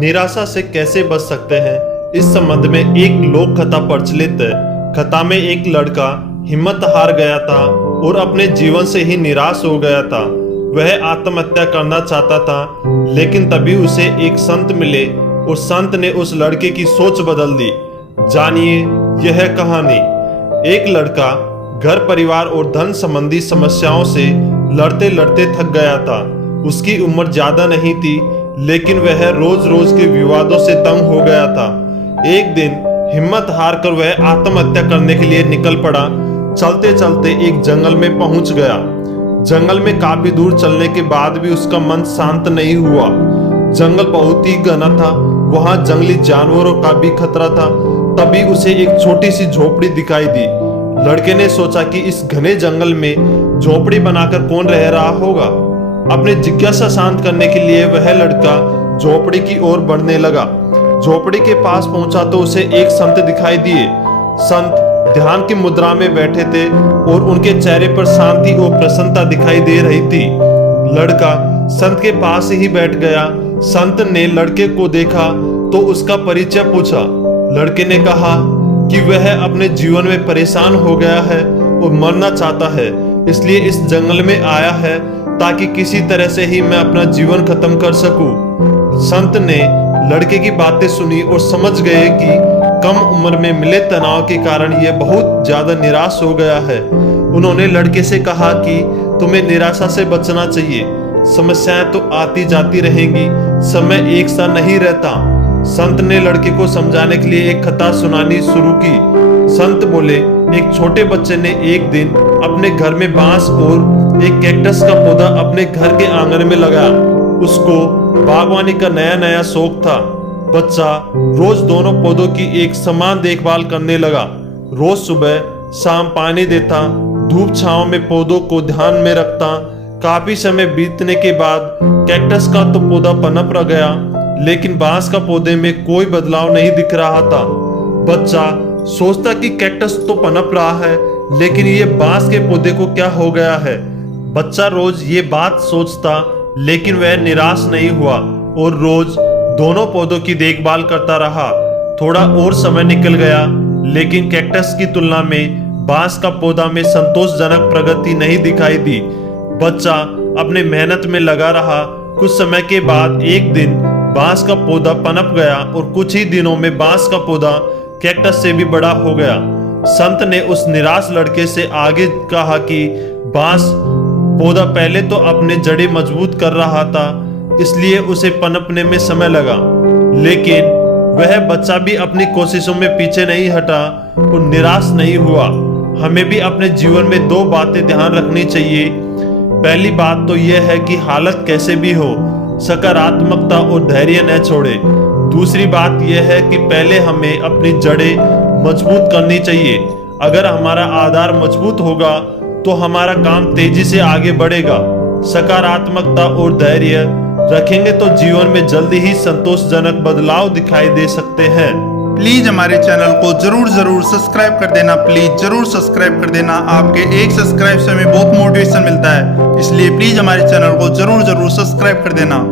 निराशा से कैसे बच सकते हैं, इस संबंध में एक लोक कथा प्रचलित है। कथा में एक लड़का हिम्मत हार गया था और अपने जीवन से ही निराश हो गया था। वह आत्महत्या करना चाहता था, लेकिन तभी उसे एक संत मिले और संत ने उस लड़के की सोच बदल दी। जानिए यह कहानी। एक लड़का घर परिवार और धन संबंधी समस्याओं से लड़ते लड़ते थक गया था। उसकी उम्र ज्यादा नहीं थी, लेकिन वह रोज रोज के विवादों से तंग हो गया था। एक दिन हिम्मत हार कर वह आत्महत्या करने के लिए निकल पड़ा। चलते चलते एक जंगल में पहुंच गया। जंगल में काफी दूर चलने के बाद भी उसका मन शांत नहीं हुआ। जंगल बहुत ही घना था, वहां जंगली जानवरों का भी खतरा था। तभी उसे एक छोटी सी झोपड़ी दिखाई दी। लड़के ने सोचा कि इस घने जंगल में झोपड़ी बनाकर कौन रह रहा होगा। अपनी जिज्ञासा शांत करने के लिए वह लड़का झोपड़ी की ओर बढ़ने लगा। झोपड़ी के पास पहुंचा तो उसे एक संत दिखाई दिए। संत ध्यान की मुद्रा में बैठे थे और उनके चेहरे पर शांति और प्रसन्नता दिखाई दे रही थी। लड़का संत के पास ही बैठ गया। संत ने लड़के को देखा तो उसका परिचय पूछा। लड़के ने कहा कि वह अपने जीवन में परेशान हो गया है और मरना चाहता है, इसलिए इस जंगल में आया है ताकि किसी तरह से ही मैं अपना जीवन खत्म कर सकूं। संत ने लड़के की बातें सुनी और समझ गए कि कम उम्र में मिले तनाव के कारण यह बहुत ज्यादा निराश हो गया है। उन्होंने लड़के से कहा कि तुम्हें निराशा से बचना चाहिए। समस्याएं तो आती जाती रहेंगी, समय एक सा नहीं रहता। संत ने लड़के को समझाने के लिए एक कथा सुनानी शुरू की। संत बोले, एक छोटे बच्चे ने एक दिन अपने घर में बांस और एक कैक्टस का पौधा अपने घर के आंगन में लगाया। उसको बागवानी का नया नया शौक था। बच्चा रोज दोनों पौधों की एक समान देखभाल करने लगा। रोज सुबह शाम पानी देता, धूप छांव में पौधों को ध्यान में रखता। काफी समय बीतने के बाद कैक्टस का तो पौधा पनप रह गया, लेकिन बांस का पौधे में कोई बदलाव नहीं दिख रहा था। बच्चा सोचता कि कैक्टस तो पनप रहा है, लेकिन ये बांस के पौधे को क्या हो गया है। बच्चा रोज ये बात सोचता, लेकिन वह निराश नहीं हुआ और रोज दोनों पौधों की देखभाल करता रहा। थोड़ा और समय निकल गया, लेकिन कैक्टस की तुलना में बांस का पौधा में संतोषजनक प्रगति नहीं दिखाई दी। बच्चा अपने मेहनत में लगा रहा। कुछ समय के बाद एक दिन बांस का पौधा पनप गया और कुछ ही दिनों में बांस का पौधा कैक्टस से भी बड़ा हो गया। संत ने उस निराश लड़के से आगे कहा कि बांस पौधा पहले तो अपने जड़ें मजबूत कर रहा था, इसलिए उसे पनपने में समय लगा, लेकिन वह बच्चा भी अपनी कोशिशों में पीछे नहीं हटा और निराश नहीं हुआ। हमें भी अपने जीवन में दो बातें ध्यान रखनी चाहिए। पहली बात तो यह है कि हालत कैसे भी हो, सकारात्मकता और धैर्य न छोड़े। दूसरी बात यह है कि पहले हमें अपनी जड़ें मजबूत करनी चाहिए। अगर हमारा आधार मजबूत होगा तो हमारा काम तेजी से आगे बढ़ेगा। सकारात्मकता और धैर्य रखेंगे तो जीवन में जल्दी ही संतोषजनक बदलाव दिखाई दे सकते हैं। प्लीज हमारे चैनल को जरूर सब्सक्राइब कर देना। प्लीज जरूर सब्सक्राइब कर देना। आपके एक सब्सक्राइब से हमें बहुत मोटिवेशन मिलता है, इसलिए प्लीज हमारे चैनल को जरूर सब्सक्राइब कर देना।